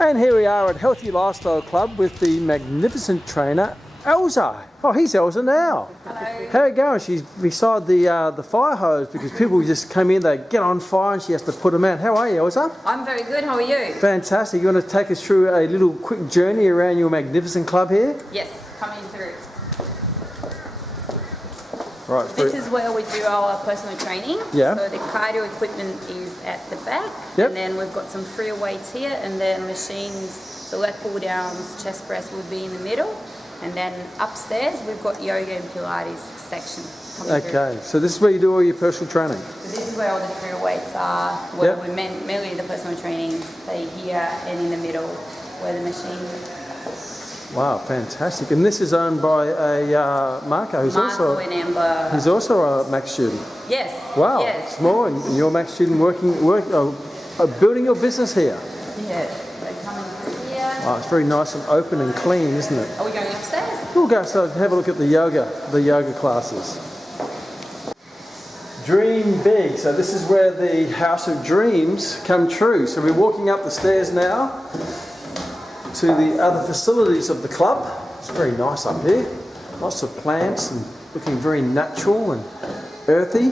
And here we are at Healthy Lifestyle Club with the magnificent trainer, Elza. Oh, here's Elza now. Hello. How are you going? She's beside the fire hose because people just come in, they get on fire and she has to put them out. How are you, Elza? I'm very good. How are you? Fantastic. You want to take us through a little quick journey around your magnificent club here? Yes, coming through. Right. This is where we do our personal training. Yeah. So the cardio equipment is at the back. Yep. And then we've got some free weights here and then machines, so lat pull downs, chest press will be in the middle. And then upstairs we've got yoga and Pilates section. Okay, so this is where you do all your personal training? So this is where all the free weights are, where Yep. we mainly the personal training stay here and in the middle where the machine. Wow, fantastic. And this is owned by a Marco, who's Marco and Amber. he's also a Max student. Yes. Wow, Yes. small, and you're a Max student building your business here. Yes. They're coming through here. Oh, it's very nice and open and clean, isn't it? Are we going upstairs? We'll go so have a look at the yoga classes. Dream big. So this is where the house of dreams come true. So we're walking up the stairs now to the other facilities of the club. It's very nice up here. Lots of plants and looking very natural and earthy.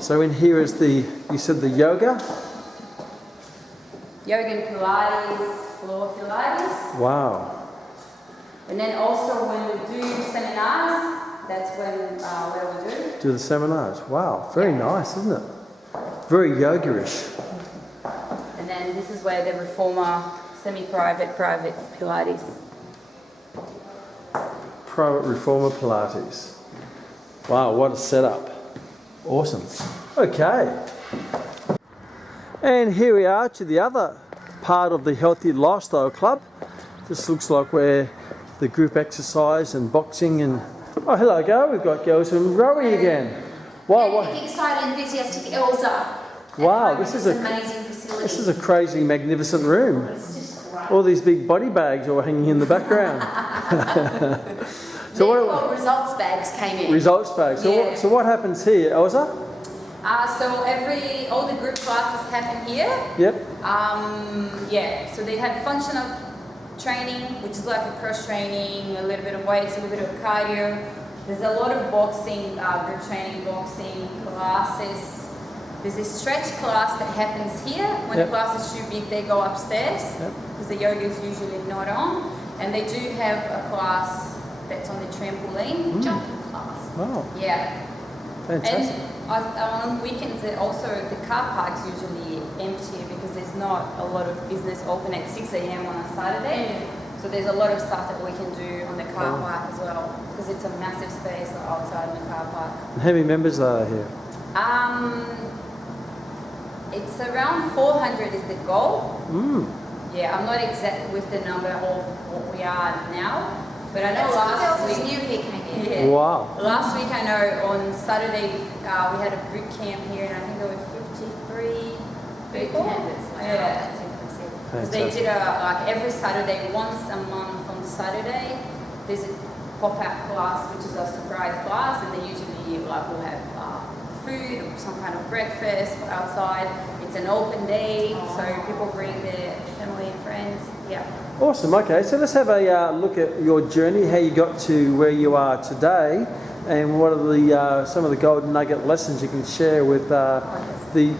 So in here is you said the yoga. Yoga and Pilates, floor Pilates. Wow. And then also when we do seminars, that's when where we do. Do the seminars. Wow, very nice, isn't it? Very yoga-ish. And then this is where the reformer, semi-private, private Pilates. Private reformer Pilates. Wow, what a setup. Awesome. Okay. And here we are to the other part of the Healthy Lifestyle Club. This looks like where the group exercise and boxing and... Oh, hello, girl. We've got girls from rowing again. Wow, Big, excited, enthusiastic Elza. wow, this is amazing facility. This is a crazy, magnificent room. It's just great. All these big body bags all hanging in the background. So what results bags came in. results bags. So, Yeah. so what happens here, Elza? So all the group classes happen here. Yep. Yeah, so they have functional training, which is like a cross training, a little bit of weights, a little bit of cardio. There's a lot of boxing, group training, boxing classes. There's a stretch class that happens here. When Yep. the class is too big, they go upstairs because the yoga is usually not on. And they do have a class that's on the trampoline, jumping class. Wow, Yeah. fantastic. And on weekends, also the car park's usually empty because there's not a lot of business open at 6 a.m. on a Saturday. So there's a lot of stuff that we can do on the car park as well because it's a massive space outside in the car park. And how many members are here? It's around 400 is the goal. Mm. Yeah, I'm not exact with the number of what we are now, but I know That's last what week. new here came in. Yeah. Wow. Last week I know on Saturday we had a boot camp here and I think there were 53 people. Yeah. That's impressive. Because they did like every Saturday, once a month on Saturday, there's a pop-up class which is a surprise class and they usually like will have food or some kind of breakfast outside. It's an open day, so people bring their family and friends. Yeah. Awesome. Okay, so let's have a look at your journey, how you got to where you are today, and what are the some of the golden nugget lessons you can share with the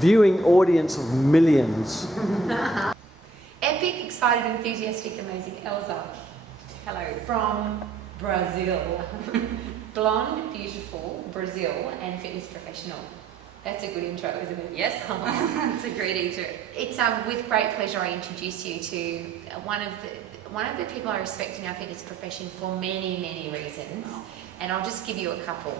viewing audience of millions. Epic, excited, enthusiastic, amazing Elza. Hello. From Brazil. Blonde, beautiful, Brazil, and fitness professional. That's a good intro, isn't it? Yes. It's a great intro. It's with great pleasure I introduce you to one of the people I respect in our fitness profession for many, many reasons, and I'll just give you a couple.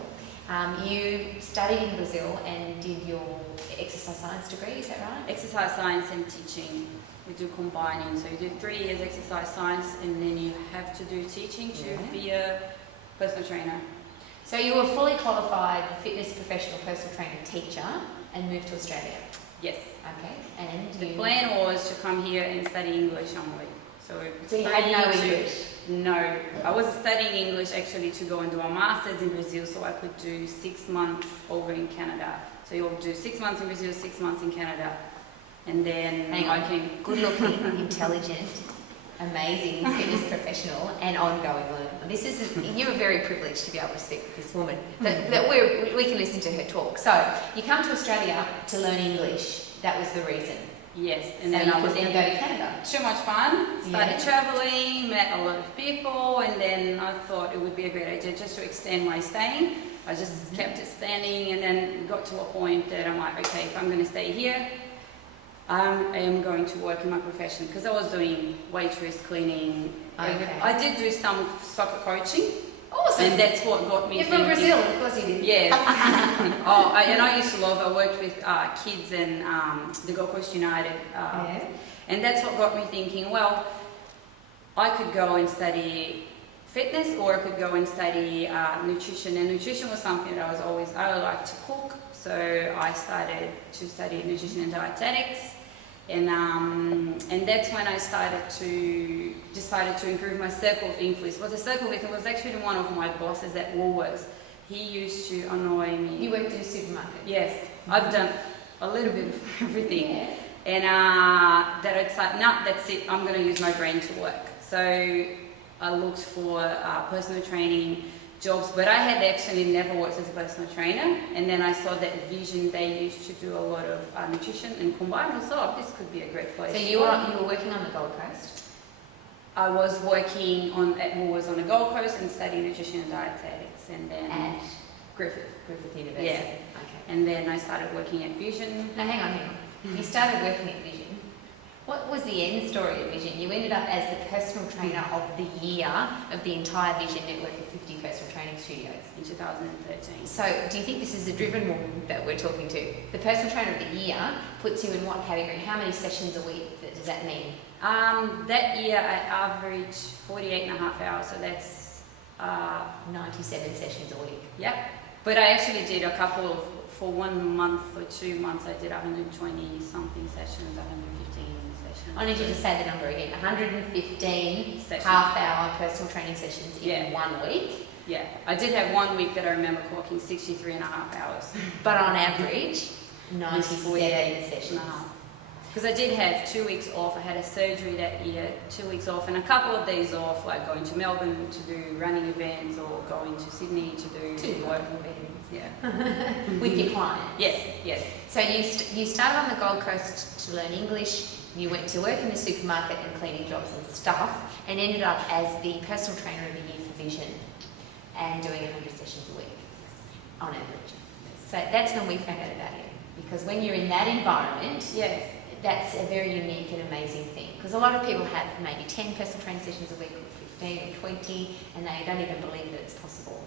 You studied in Brazil and did your exercise science degree, is that right? Exercise science and teaching. We do combining, so you do 3 years exercise science and then you have to do teaching to be a personal trainer. So you were fully qualified fitness professional personal trainer teacher and moved to Australia? Yes. Okay, and The plan was to come here and study English only. So you had no English? No. I was studying English actually to go and do a master's in Brazil so I could do 6 months over in Canada. So you'll do 6 months in Brazil, 6 months in Canada. and then Hang I on. can. Good-looking, intelligent, amazing fitness professional, and ongoing learner. You are very privileged to be able to speak with this woman. That we can listen to her talk. So you come to Australia to learn English. That was the reason. Yes, and So then you I was could then go to Canada. too much fun. Started Yeah. traveling, met a lot of people, and then I thought it would be a great idea just to extend my staying. I just kept it standing, and then got to a point that I'm like, okay, if I'm going to stay here, I am going to work in my profession, because I was doing waitress, cleaning. Okay. I did do some soccer coaching, Awesome. and that's what got me You're from thinking. Brazil, of course you did. Yes. And I used to love, I worked with kids and the Gold Coast United. Yeah. And that's what got me thinking, well, I could go and study fitness, or I could go and study nutrition. And nutrition was something that I like to cook. So I started to study nutrition and dietetics. And that's when I decided to improve my circle of influence. Well, the circle of influence was actually one of my bosses at Woolworths. He used to annoy me. You worked in a supermarket? Yes, I've done a little bit of everything. Yeah. And that I'd say, no, that's it, I'm going to use my brain to work. So I looked for personal training jobs, but I had actually never worked as a personal trainer. And then I saw that Vision, they used to do a lot of nutrition and combine. I thought, this could be a great place. So you were working on the Gold Coast? I was working at Woolworths on the Gold Coast and studying nutrition and dietetics. And then At Griffith. University? Yeah. Okay. And then I started working at Vision. Now hang on. You started working at Vision. What was the end story of Vision? You ended up as the personal trainer of the year of the entire Vision network of 50 personal training studios. In 2013. So do you think this is a driven woman that we're talking to? The personal trainer of the year puts you in what category? How many sessions a week does that mean? That year I averaged 48 and a half hours, so that's 97 sessions a week. yep. But I actually did a couple of, for 1 month or 2 months, I did 120 something sessions, 115 sessions. I need you to say the number again. 115 Sessions. half-hour personal training sessions in Yeah. 1 week. Yeah, I did have 1 week that I remember clocking 63 and a half hours. But on average, It was 97 48 sessions. Because I did have 2 weeks off. I had a surgery that year, 2 weeks off, and a couple of days off, like going to Melbourne to do running events, or going to Sydney to do Two work. working events. Yeah. With your client. Yes, yes. So you started on the Gold Coast to learn English, you went to work in the supermarket and cleaning jobs and stuff, and ended up as the personal trainer of the year for Vision, and doing 100 sessions a week, on average. So that's when we found out about you, because when you're in that environment, Yes. that's a very unique and amazing thing. Because a lot of people have maybe 10 personal training sessions a week, or 15 or 20, and they don't even believe that it's possible.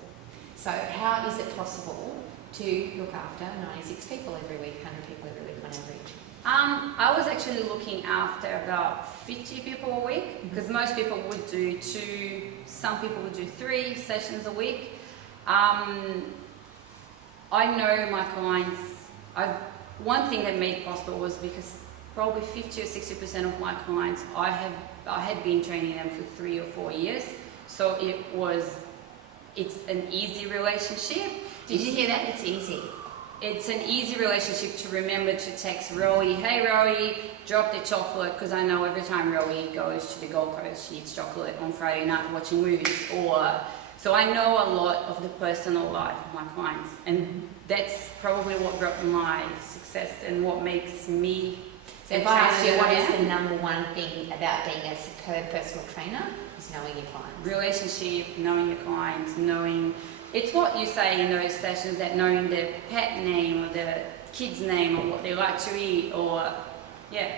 So how is it possible to look after 96 people every week, 100 people every week on average? I was actually looking after about 50 people a week, because most people would do 2, some people would do 3 sessions a week. I know my clients, one thing that made it possible was because probably 50 or 60% of my clients, I had been training them for 3 or 4 years, so it's an easy relationship. Did you hear that? It's easy. It's an easy relationship to remember to text Rowie, hey Rowie, drop the chocolate, because I know every time Rowie goes to the Gold Coast, she eats chocolate on Friday night watching movies. So I know a lot of the personal life of my clients, and that's probably what brought my success and what makes me. So if I ask you what is the number one thing about being a superb personal trainer, is knowing your clients. Relationship, knowing your clients, knowing. It's what you say in those sessions, that knowing their pet name or their kid's name or what they like to eat, or yeah.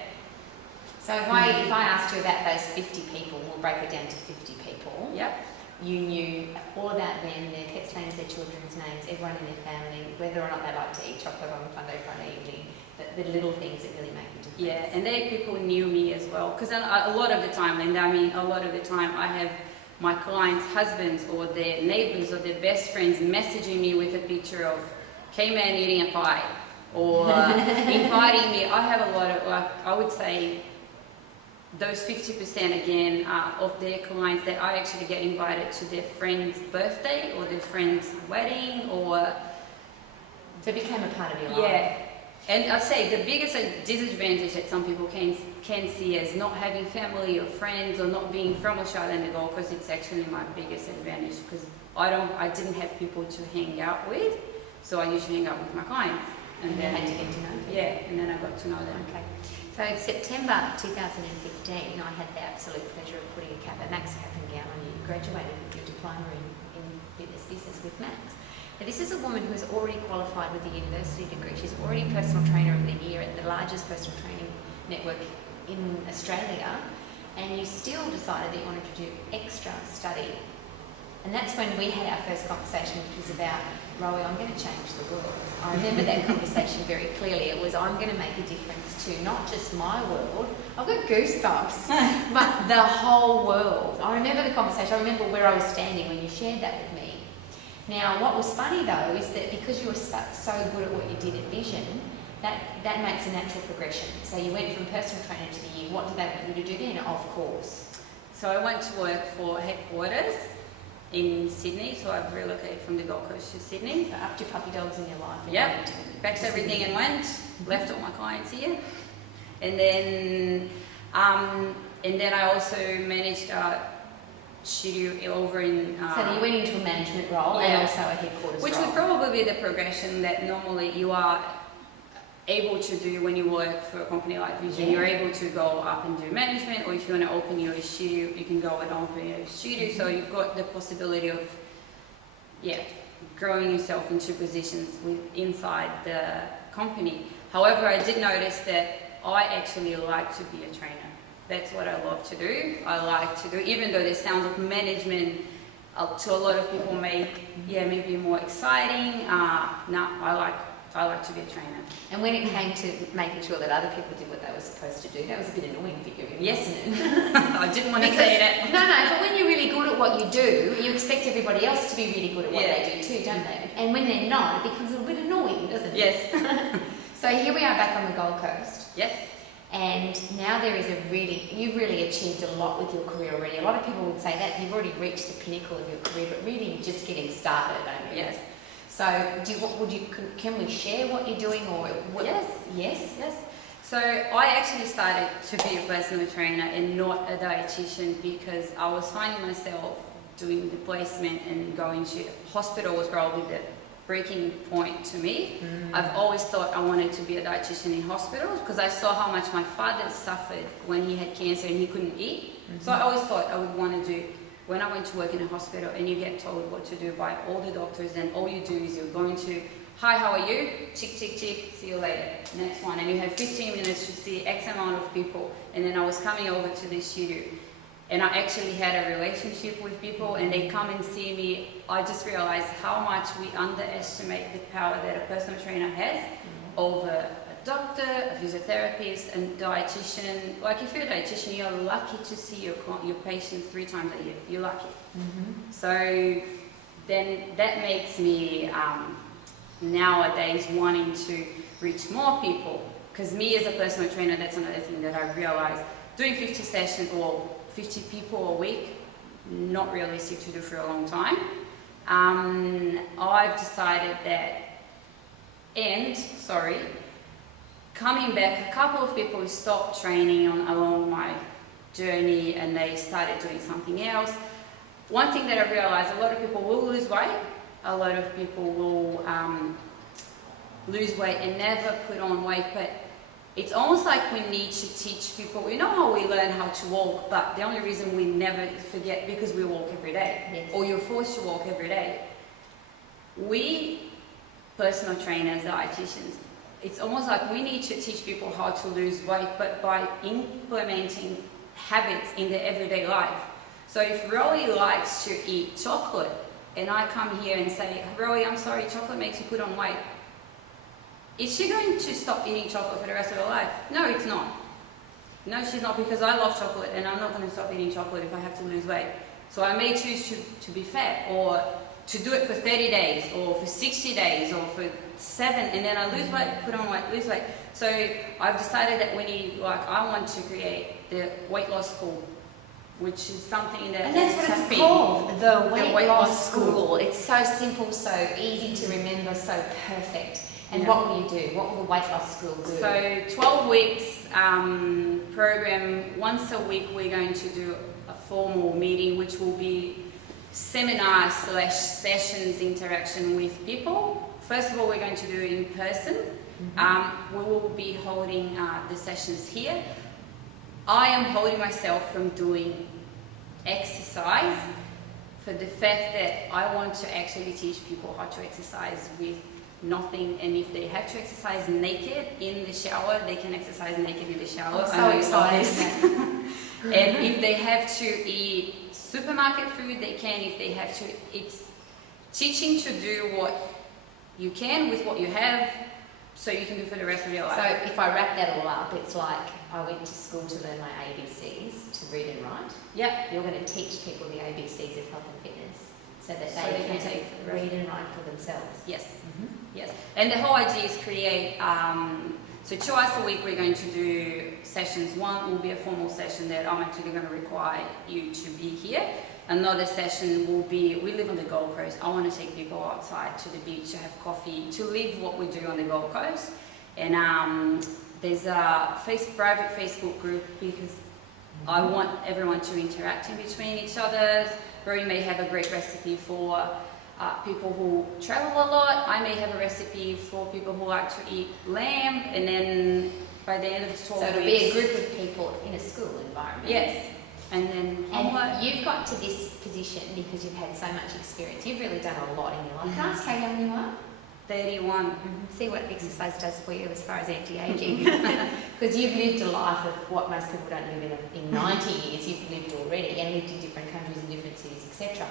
So if I asked you about those 50 people, we'll break it down to 50 people. Yep. You knew all about them, their pets' names, their children's names, everyone in their family, whether or not they like to eat chocolate on Friday evening, the little things that really make a difference. Yeah, and they people knew me as well, because a lot of the time, Linda, a lot of the time I have my clients' husbands or their neighbours or their best friends messaging me with a picture of K-Man eating a pie, or inviting me. I have a lot of, I would say, those 50% again of their clients that I actually get invited to their friend's birthday or their friend's wedding, or So it became a part of your life. yeah. And I'd say the biggest disadvantage that some people can see as not having family or friends or not being from Australia and the Gold Coast, it's actually my biggest advantage because I didn't have people to hang out with, so I usually hang out with my clients. And then had to get to know them. Yeah, and then I got to know them. Okay. So in September 2015, I had the absolute pleasure of putting a Max cap and gown on you. You graduated with your diploma in fitness business with Max. Now, this is a woman who has already qualified with a university degree. She's already personal trainer of the year at the largest personal training network in Australia, and you still decided that you wanted to do extra study. And that's when we had our first conversation, which was about, Rowie, I'm going to change the world. I remember that conversation very clearly. It was, I'm going to make a difference to not just my world, I've got goosebumps, but the whole world. I remember the conversation. I remember where I was standing when you shared that with me. Now, what was funny though is that because you were so good at what you did at Vision, that makes a natural progression. So you went from personal trainer to the year. What did they want you to do then? Of course. So I went to work for headquarters in Sydney, so I've relocated from the Gold Coast to Sydney. So up to puppy dogs in your life. Yep, packed everything and went, left all my clients here. And then I also managed a studio over in... so you went into a management role and also a headquarters which role. would probably be the progression that normally you are able to do when you work for a company like Vision. Yeah. You're able to go up and do management, or if you want to open your studio, you can go and open your studio. So you've got the possibility of, growing yourself into positions inside the company. However, I did notice that I actually like to be a trainer. That's what I love to do. I like to do, even though the sounds of management to a lot of people maybe more exciting. I like to be a trainer. And when it came to making sure that other people did what they were supposed to do, that was a bit annoying for you, yes. wasn't it? I didn't want to say that. No, but when you're really good at what you do, you expect everybody else to be really good at what they do too, don't they? And when they're not, it becomes a little bit annoying, doesn't it? Yes. So here we are back on the Gold Coast. Yes. And now there is you've really achieved a lot with your career already. A lot of people would say that you've already reached the pinnacle of your career, but really you're just getting started, don't you? Yes. So, can we share what you're doing, or what? Yes. So I actually started to be a personal trainer and not a dietitian because I was finding myself doing the placement and going to hospital was probably the breaking point to me. I've always thought I wanted to be a dietitian in hospitals because I saw how much my father suffered when he had cancer and he couldn't eat. So I always thought I would want to do. When I went to work in a hospital and you get told what to do by all the doctors and all you do is you're going to, hi, how are you? Chick, see you later. Next one. And you have 15 minutes to see X amount of people. And then I was coming over to the studio and I actually had a relationship with people and they come and see me. I just realized how much we underestimate the power that a personal trainer has over a doctor, a physiotherapist, and dietitian. Like if you're a dietitian, you're lucky to see your patient 3 times a year. You're lucky. So then that makes me nowadays wanting to reach more people. Because me as a personal trainer, that's another thing that I realized. Doing 50 sessions or 50 people a week, not realistic to do for a long time. I've decided that, coming back, a couple of people stopped training along my journey and they started doing something else. One thing that I realized, a lot of people will lose weight, a lot of people will lose weight and never put on weight, but it's almost like we need to teach people, you know how we learn how to walk, but the only reason we never forget because we walk every day, or you're forced to walk every day. We, personal trainers, dietitians, it's almost like we need to teach people how to lose weight, but by implementing habits in their everyday life. So if Rowie likes to eat chocolate, and I come here and say, Rowie, I'm sorry, chocolate makes you put on weight. Is she going to stop eating chocolate for the rest of her life? No, it's not. No, she's not, because I love chocolate and I'm not going to stop eating chocolate if I have to lose weight. So I may choose to be fat, or to do it for 30 days, or for 60 days, or for 7, and then I lose weight, put on weight, lose weight. So I've decided that I want to create the weight loss school, which is something that... And that's what it's called, the weight loss school. It's so simple, so easy to remember, so perfect. And what will you do? What will the weight loss school do? So 12 weeks program. Once a week we're going to do a formal meeting, which will be seminar / sessions interaction with people. First of all, we're going to do it in person. We will be holding the sessions here. I am holding myself from doing exercise for the fact that I want to actually teach people how to exercise with nothing, and if they have to exercise naked in the shower, they can exercise naked in the shower. I'm so excited. And if they have to eat supermarket food, they can. If they have to, it's teaching to do what you can with what you have, so you can do for the rest of your life. So if I wrap that all up, it's like I went to school to learn my ABCs, to read and write. Yep. You're going to teach people the ABCs of health and fitness so that they can read and write for themselves. Yes. Yes. And the whole idea is create, so twice a week we're going to do sessions. One will be a formal session that I'm actually going to require you to be here. Another session will be, we live on the Gold Coast. I want to take people outside to the beach to have coffee, to live what we do on the Gold Coast. And there's a private Facebook group because I want everyone to interact in between each other. Rory may have a great recipe for people who travel a lot. I may have a recipe for people who like to eat lamb. And then by the end of the 12 weeks... So it'll be a group of people in a school environment. Yes. And then and you've got to this position because you've had so much experience. You've really done a lot in your life. Can I ask how young you are? 31. See what exercise does for you as far as anti-aging. Because you've lived a life of what most people don't live in 90 years. You've lived already and lived in different countries and different cities, etc.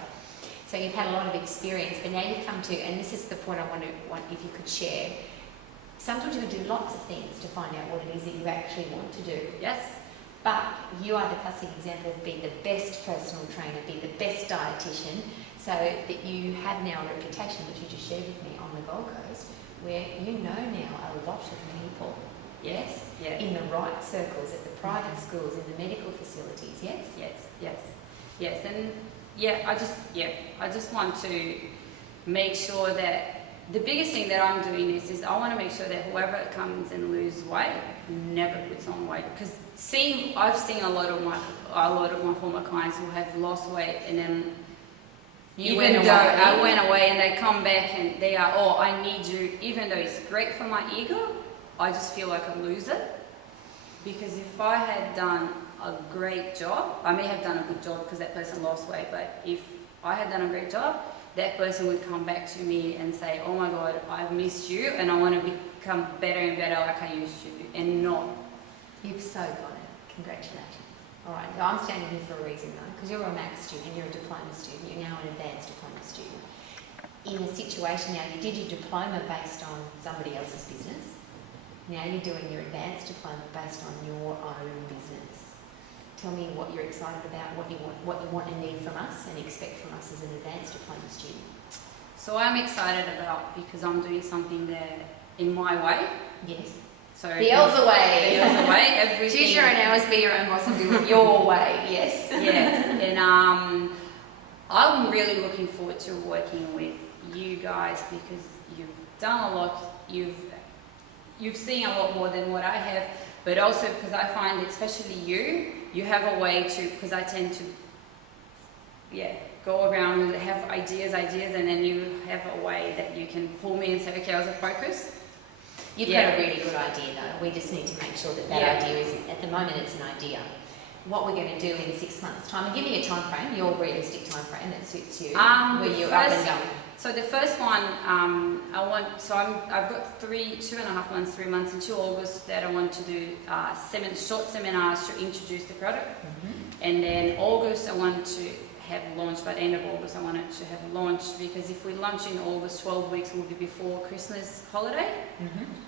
So you've had a lot of experience, but now you've come to, and this is the point I want if you could share. Sometimes you can do lots of things to find out what it is that you actually want to do. Yes. But you are the classic example of being the best personal trainer, be the best dietitian, so that you have now a reputation, which you just shared with me on the Gold Coast, where you know now a lot of people. Yes. Yes. In the right circles, at the private schools, in the medical facilities. Yes. Yes. Yes. Yes. And I just want to make sure that the biggest thing that I'm doing is I want to make sure that whoever comes and loses weight never puts on weight, because I've seen a lot of my former clients who have lost weight, and then I went away and they come back and they are, I need you, even though it's great for my ego, I just feel like a loser. Because if I had done a great job, I may have done a good job because that person lost weight, but if I had done a great job, that person would come back to me and say, oh my God, I've missed you and I want to become better and better like I used to, and not. You've so got it. Congratulations. All right, now I'm standing here for a reason though, because you're a maths student, you're a diploma student, you're now an advanced diploma student. In a situation now, you did your diploma based on somebody else's business. Now you're doing your advanced diploma based on your own business. Tell me what you're excited about, what you want and need from us and expect from us as an advanced diploma student. So I'm excited about, because I'm doing something that in my way. Yes. So the Elza way. The Elza way. Everything. Choose your own hours, be your own boss, and do it your way. Yes. Yes. And I'm really looking forward to working with you guys, because you've done a lot. You've seen a lot more than what I have, but also because I find, especially you have a way to, because I tend to, go around and have ideas, and then you have a way that you can pull me and say, okay, I was a focus. You've got a really good idea though. We just need to make sure that idea is, at the moment it's an idea. What we're going to do in 6 months' time, and give me a time frame, your realistic time frame that suits you, where you're up and going. So the first one, I've got 2.5 months, 3 months until August that I want to do short seminars to introduce the product. And then August I want to have launched, by the end of August I wanted to have launched, because if we launch in August, 12 weeks will be before Christmas holiday,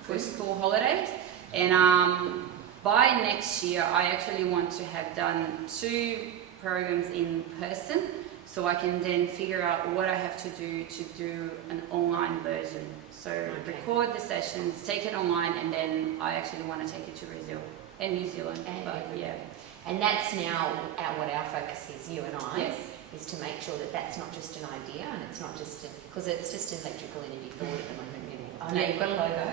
for school holidays. And by next year I actually want to have done 2 programs in person, so I can then figure out what I have to do an online version. So record the sessions, take it online, and then I actually want to take it to Brazil and New Zealand. And that's now what our focus is, you and I, yes, is to make sure that that's not just an idea, and it's not just, because it's just an electrical energy thought at the moment, really. I know you've got a logo.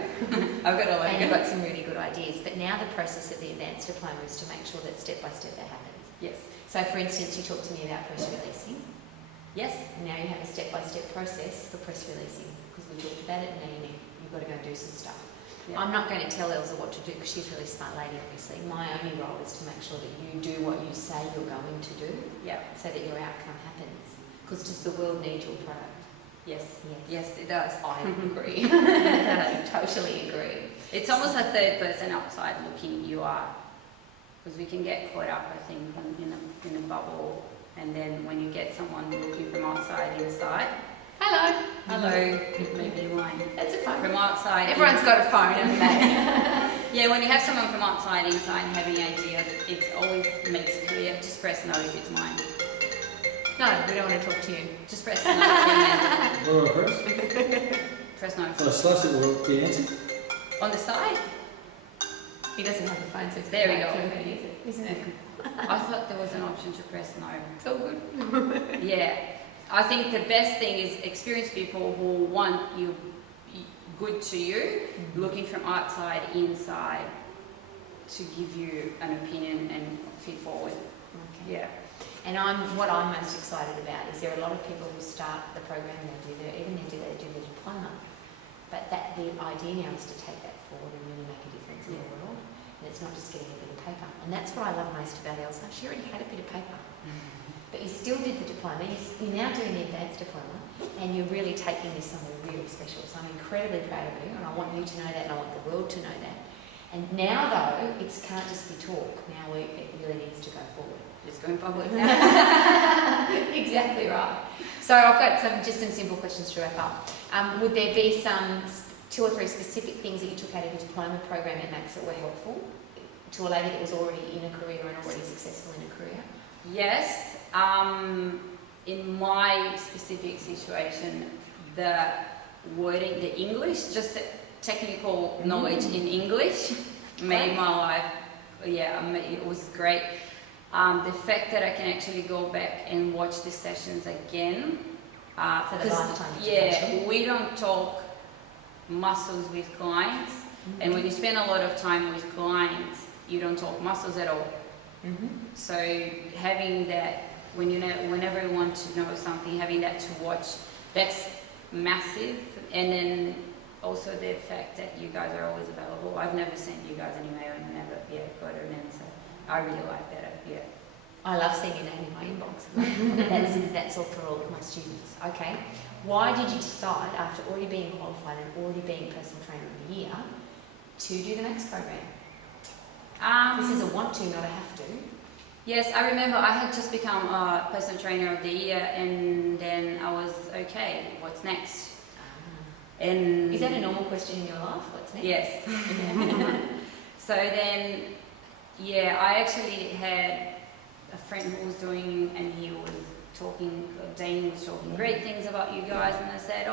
I've got a logo. And you've got some really good ideas. But now the process of the advanced diploma is to make sure that step by step that happens. Yes. So for instance, you talked to me about press releasing. Yes. And now you have a step-by-step process for press releasing because we talked about it and now you've got to go and do some stuff. Yeah. I'm not going to tell Elza what to do because she's a really smart lady, obviously. My only role is to make sure that you do what you say you're going to do, Yeah. so that your outcome happens. Because does the world need your product? Yes. Yes. Yes, it does. I agree. I totally agree. It's almost a third person outside looking. You are, because we can get caught up, I think, in a bubble, and then when you get someone looking from outside inside. Hello. Hello. Maybe you won't. That's a phone. From outside. Everyone's got a phone, haven't they? Yeah, when you have someone from outside inside having ideas, it always makes clear. Just press no if it's mine. No, we don't want to talk to you. Just press no. And What do I press? then press no. So I slash it will be answered. On the side. He doesn't have the phone, so it's There we good go. for him, is it? Isn't it? I thought there was an option to press no. It's all good. Yeah, I think the best thing is experienced people who want you good to you, looking from outside inside to give you an opinion and feed forward. Okay. Yeah. And what I'm most excited about is there are a lot of people who start the program and they do the diploma, but the idea now is to take that forward and really make a difference in the world. And it's not just getting a bit of paper. And that's what I love most about Elza. She already had a bit of paper, but you still did the diploma. You're now doing the advanced diploma, and you're really taking this somewhere really special. So I'm incredibly proud of you, and I want you to know that, and I want the world to know that. And now, though, it can't just be talk. Now it really needs to go forward. Just going public. Exactly right. So I've got some simple questions to wrap up. Would there be some 2 or 3 specific things that you took out of your diploma program at Max that were helpful to a lady that was already in a career and already successful in a career? Yes. In my specific situation, the wording, the English, just the technical knowledge in English made my life, it was great. The fact that I can actually go back and watch the sessions again. For the lifetime Yeah, education. we don't talk muscles with clients, and when you spend a lot of time with clients, you don't talk muscles at all. So having that, whenever you want to know something, having that to watch, that's massive. And then also the fact that you guys are always available. I've never sent you guys an email and never got an answer. I really like that. Yeah. I love seeing your name in my inbox. That's all for all of my students. Okay. Why did you decide, after already being qualified and already being personal trainer of the year, to do the Max program? This is a want to, not a have to. Yes, I remember I had just become a personal trainer of the year, and then I was, okay, what's next? And Is that a normal question in your life? What's next? Yes. So then, I actually had a friend who was doing, and he was talking, Dane was talking great things about you guys, and I said,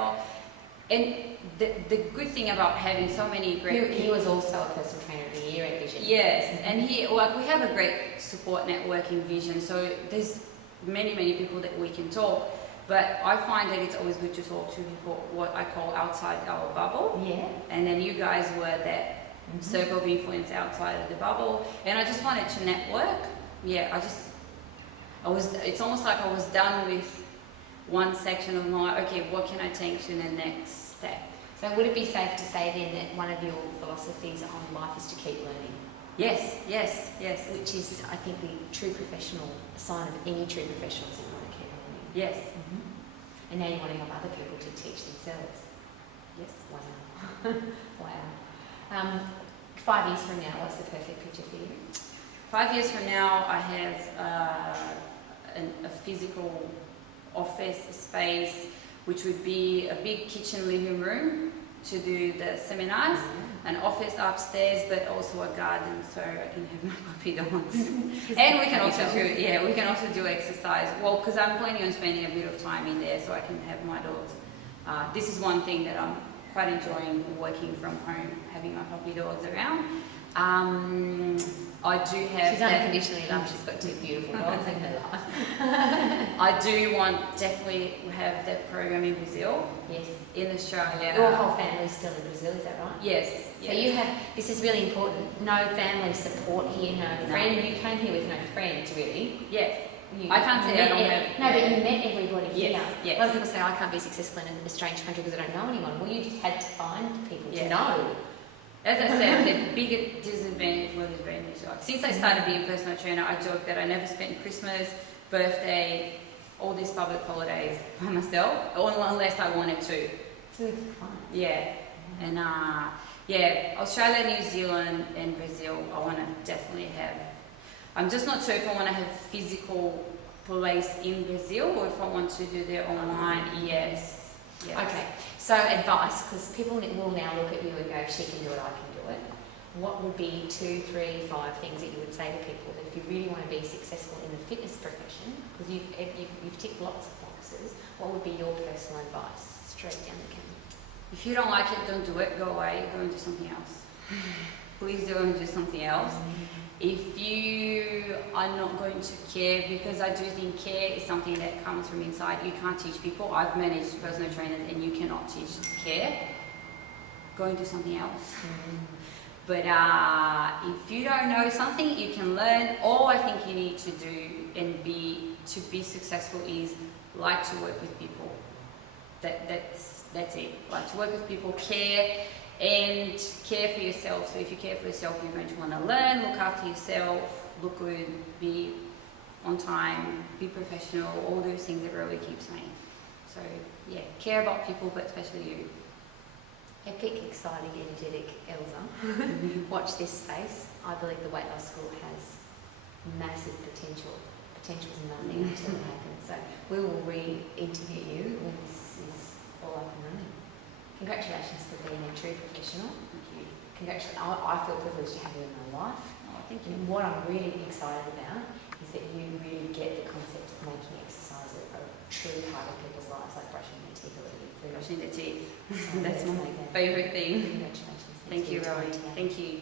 and the good thing about having so many great He was also a personal trainer of the year at Vision. Yes, and we have a great support network in Vision, so there's many people that we can talk, but I find that it's always good to talk to people, what I call outside our bubble. Yeah. And then you guys were that circle of influence outside of the bubble, and I just wanted to network. It's almost like I was done with one section of my, okay, what can I take to the next step? So would it be safe to say then that one of your philosophies on life is to keep learning? Yes. Which is, I think, the true professional sign of any true professional is that you want to keep learning. Yes. And now you want to help other people to teach themselves. Yes. Wow. Wow. 5 years from now, what's the perfect picture for you? 5 years from now, I have a physical office space, which would be a big kitchen living room to do the seminars, an office upstairs, but also a garden so I can have my puppy dogs. And we can also do exercise. Well, because I'm planning on spending a bit of time in there so I can have my dogs. This is one thing that I'm quite enjoying, working from home, having my puppy dogs around. I do have. She's unconditionally loved. She's got 2 beautiful dogs in her life. I do want definitely have that program in Brazil. Yes. In Australia. Your whole family's still in Brazil, is that right? Yes. So you have, this is really important, no family support here, no friend. You came here with no friends, really. Yes. I can't say I don't have. No, but you met everybody here. Yes. A lot of people say, I can't be successful in a strange country because I don't know anyone. Well, you just had to find people to know. As I said, the biggest disadvantage was advantage. Like, since I started being a personal trainer, I joke that I never spent Christmas, birthday, all these public holidays by myself, unless I wanted to. Good fun. Yeah. And Australia, New Zealand, and Brazil, I want to definitely have. I'm just not sure if I want to have physical place in Brazil or if I want to do their online. Yes. Okay. So advice, because people will now look at you and go, if she can do it, I can do it. What would be 2, 3, 5 things that you would say to people that if you really want to be successful in the fitness profession, because you've ticked lots of boxes, what would be your personal advice? Straight down the camera. If you don't like it, don't do it. Go away. Go and do something else. Please go and do something else. If you are not going to care, because I do think care is something that comes from inside. You can't teach people. I've managed personal trainers and you cannot teach care. Go and do something else. But if you don't know something, you can learn. All I think you need to do to be successful is like to work with people. That's it. Like to work with people, care, and care for yourself. So if you care for yourself, you're going to want to learn, look after yourself, look good, be on time, be professional, all those things that Rowie keeps saying. So yeah, care about people, but especially you. Epic, exciting, energetic Elza. Watch this space. I believe the weight loss school has massive potential. Potential is nothing until it happens. So we will re-interview you when this is all up and running. Congratulations for being a true professional. Thank you. Congratulations. I feel privileged to have you in my life. Oh, thank you. And what I'm really excited about is that you really get the concept of making exercise a true part of people's lives, like brushing their teeth or eating food. Brushing the teeth. So That's my amazing. favourite thing. Congratulations. Thank you, for your time Rowie. today. Thank you.